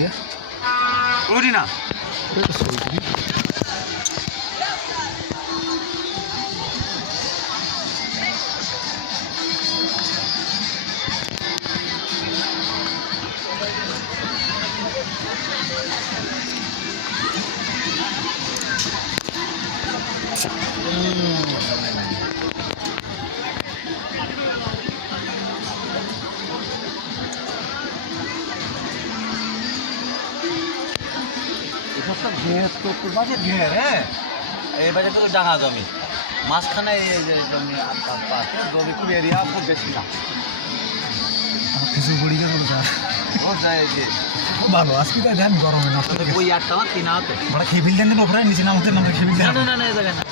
দিলে ওইটি না তোর বাজে ঘের হ্যাঁ এই বাজে তো ডাঙা জমি মাঝখানে এই যে জমি জমি খুব এরিয়া খুব বেশি না কিছু পড়ি গেল স্যার রোজ যায় যে ভালো আজকে তাই দেন গরমে নষ্ট ওই 8 টাকা কিনা হতে বড় খেয়ে ফেলতেন ওপরে নিচে নামতে নামতে খেয়ে না ফেলতেন না না এই জায়গায় না